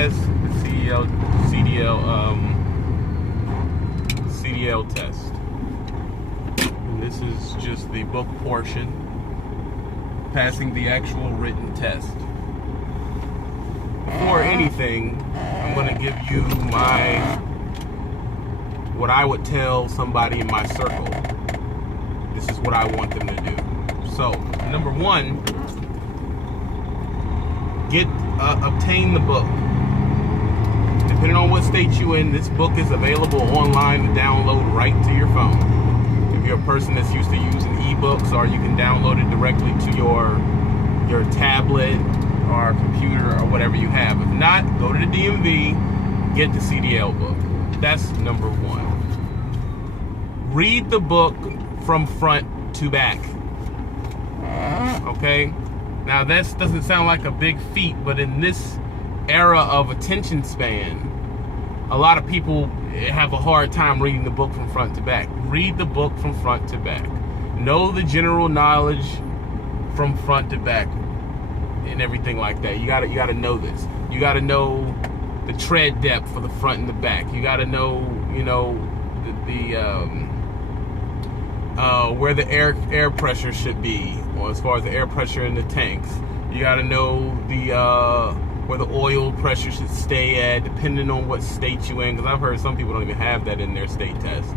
pass the CDL test. And this is just the book portion, passing the actual written test. Before anything, I'm going to give you what I would tell somebody in my circle. This is what I want them to do. So, number one, obtain the book. Depending on what state you're in, this book is available online to download right to your phone. If you're a person that's used to using ebooks, or you can download it directly to your tablet or computer or whatever you have. If not, go to the DMV, get the CDL book. That's number one. Read the book from front to back. Okay? Now that doesn't sound like a big feat, but in this era of attention span, a lot of people have a hard time reading the book from front to back. Read the book from front to back. Know the general knowledge from front to back and everything like that. You gotta know this. You gotta know the tread depth for the front and the back. You gotta know, where the air pressure should be, or as far as the air pressure in the tanks. You gotta know where the oil pressure should stay at, depending on what state you in, because I've heard some people don't even have that in their state test.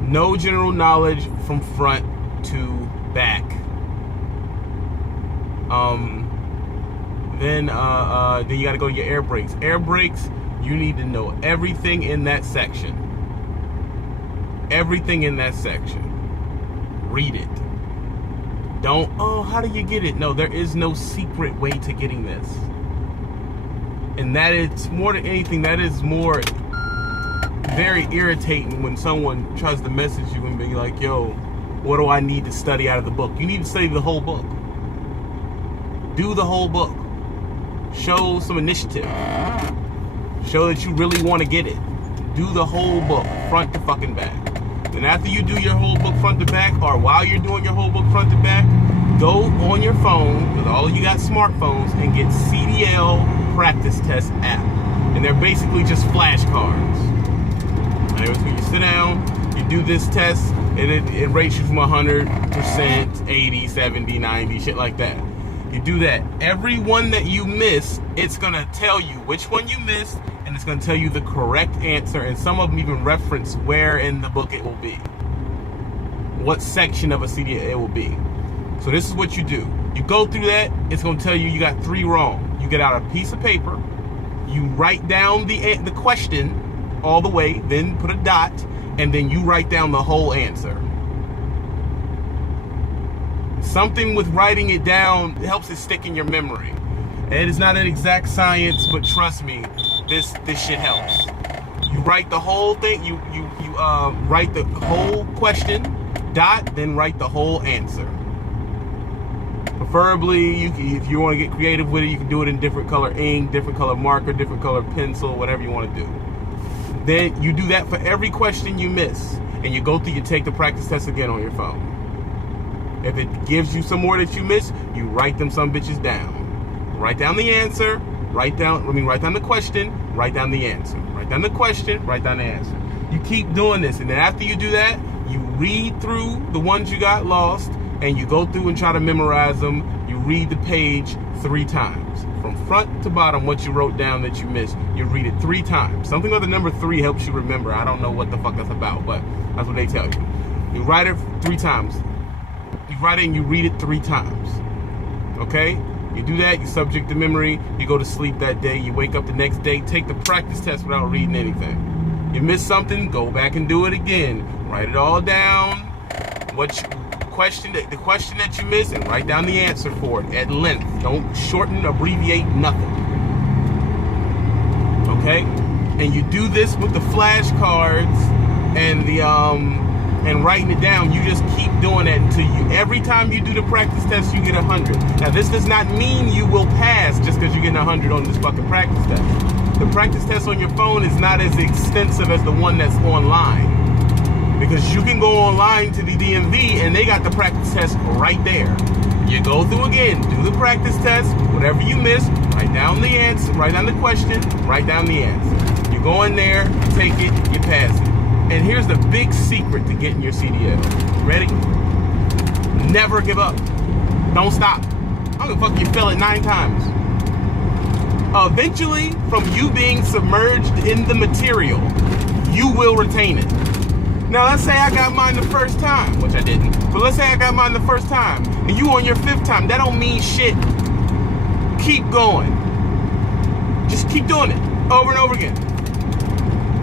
Know general knowledge from front to back. Then you gotta go to your air brakes. Air brakes, you need to know everything in that section. Everything in that section. Read it. Don't, how do you get it? No, there is no secret way to getting this. And that is, more than anything, that is more very irritating when someone tries to message you and be like, yo, what do I need to study out of the book? You need to study the whole book. Do the whole book. Show some initiative. Show that you really want to get it. Do the whole book, front to fucking back. And after you do your whole book front to back, or while you're doing your whole book front to back, go on your phone, because all of you got smartphones, and get CDL Practice Test app. And they're basically just flashcards. And it's when you sit down, you do this test, and it rates you from 100%, 80, 70, 90, shit like that. You do that. Every one that you miss, it's going to tell you which one you missed, and it's going to tell you the correct answer, and some of them even reference where in the book it will be. What section of a CD it will be. So this is what you do. You go through that, it's going to tell you you got 3 wrong. You get out a piece of paper, you write down the question all the way, then put a dot, and then you write down the whole answer. Something with writing it down helps it stick in your memory. It is not an exact science, but trust me, this shit helps. You write the whole thing. You write the whole question, dot, then write the whole answer. Preferably, if you want to get creative with it, you can do it in different color ink, different color marker, different color pencil, whatever you want to do. Then you do that for every question you miss, and you go through. You take the practice test again on your phone. If it gives you some more that you miss, you write them some bitches down. Write down the answer, write down the question, write down the answer. Write down the question, write down the answer. You keep doing this, and then after you do that, you read through the ones you got lost, and you go through and try to memorize them. You read the page 3 times. From front to bottom, what you wrote down that you missed, you read it 3 times. Something with the number 3 helps you remember. I don't know what the fuck that's about, but that's what they tell you. You write it 3 times. You write it and you read it 3 times. Okay? You do that, you subject to memory, you go to sleep that day, you wake up the next day, take the practice test without reading anything. You miss something, go back and do it again. Write it all down. The question that you missed, and write down the answer for it at length. Don't shorten, abbreviate, nothing. Okay? And you do this with the flashcards and the and writing it down. You just keep doing that until every time you do the practice test, you get 100. Now, this does not mean you will pass just because you're getting 100 on this fucking practice test. The practice test on your phone is not as extensive as the one that's online. Because you can go online to the DMV and they got the practice test right there. You go through again, do the practice test, whatever you missed, Write down the answer, write down the question, write down the answer. You go in there, you take it, you pass it. And here's the big secret to getting your CDL. Ready? Never give up. Don't stop. I don't give a fuck if you fail it 9 times. Eventually, from you being submerged in the material, you will retain it. Now, let's say I got mine the first time, which I didn't, but let's say I got mine the first time, and you on your 5th time. That don't mean shit. Keep going. Just keep doing it over and over again.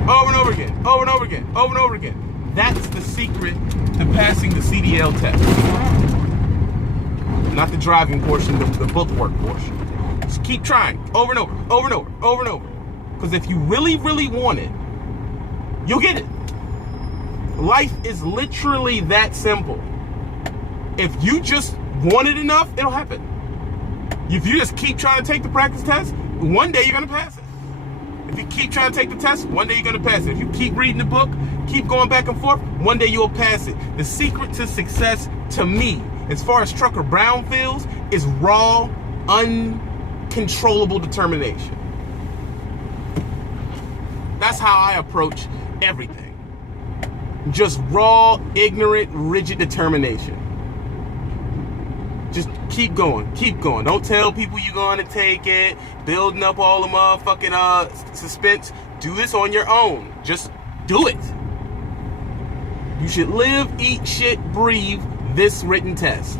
Over and over again. Over and over again. Over and over again. That's the secret to passing the CDL test. Not the driving portion, the book work portion. Just keep trying over and over, over and over, over and over. Because if you really, really want it, you'll get it. Life is literally that simple. If you just want it enough, it'll happen. If you just keep trying to take the practice test, one day you're going to pass it. If you keep trying to take the test, one day you're going to pass it. If you keep reading the book, keep going back and forth, one day you'll pass it. The secret to success, to me, as far as Trucker Brown feels, is raw, uncontrollable determination. That's how I approach everything. Just raw, ignorant, rigid determination. Just keep going, keep going. Don't tell people you're going to take it, building up all the motherfucking suspense. Do this on your own. Just do it. You should live, eat, shit, breathe this written test.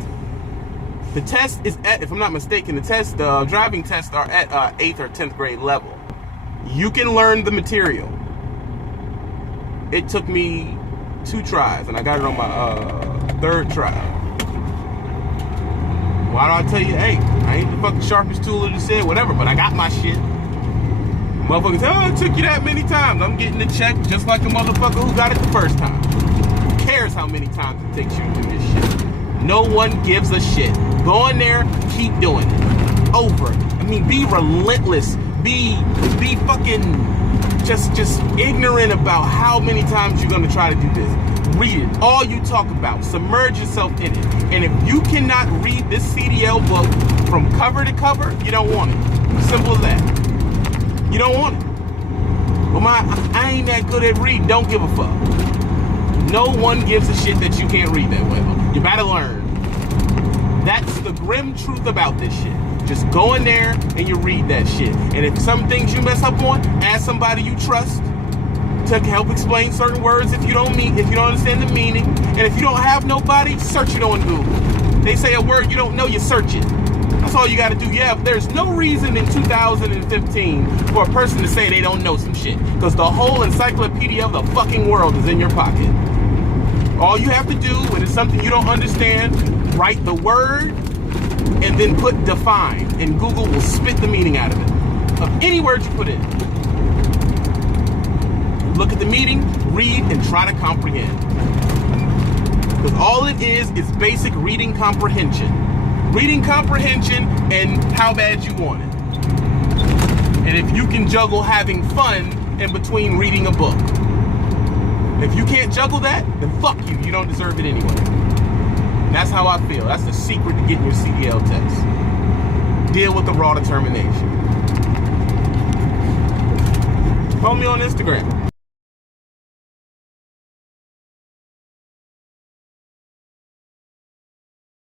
The test is at, if I'm not mistaken, the driving tests are at 8th or 10th grade level. You can learn the material. It took me 2 tries, and I got it on my 3rd try. Why do I tell you, hey, I ain't the fucking sharpest tool in the shed, whatever, but I got my shit. Motherfuckers, oh, it took you that many times. I'm getting the check just like a motherfucker who got it the first time. Who cares how many times it takes you to do this shit? No one gives a shit. Go in there, keep doing it. Over. I mean, be relentless. Be fucking just ignorant about how many times you're gonna try to do this. Read it. All you talk about. Submerge yourself in it. And if you cannot read this CDL book from cover to cover, you don't want it. Simple as that. You don't want it. Well, I ain't that good at reading. Don't give a fuck. No one gives a shit that you can't read that well. You better learn. That's the grim truth about this shit. Just go in there and you read that shit. And if some things you mess up on, ask somebody you trust to help explain certain words if you don't understand the meaning. And if you don't have nobody, search it on Google. They say a word you don't know, you search it. That's all you got to do. Yeah, there's no reason in 2015 for a person to say they don't know some shit. Because the whole encyclopedia of the fucking world is in your pocket. All you have to do when it's something you don't understand, write the word and then put define. And Google will spit the meaning out of it. Of any word you put in. Look at the meaning, read, and try to comprehend. Because all it is basic reading comprehension. Reading comprehension and how bad you want it. And if you can juggle having fun in between reading a book. If you can't juggle that, then fuck you. You don't deserve it anyway. And that's how I feel. That's the secret to getting your CDL test. Deal with the raw determination. Follow me on Instagram.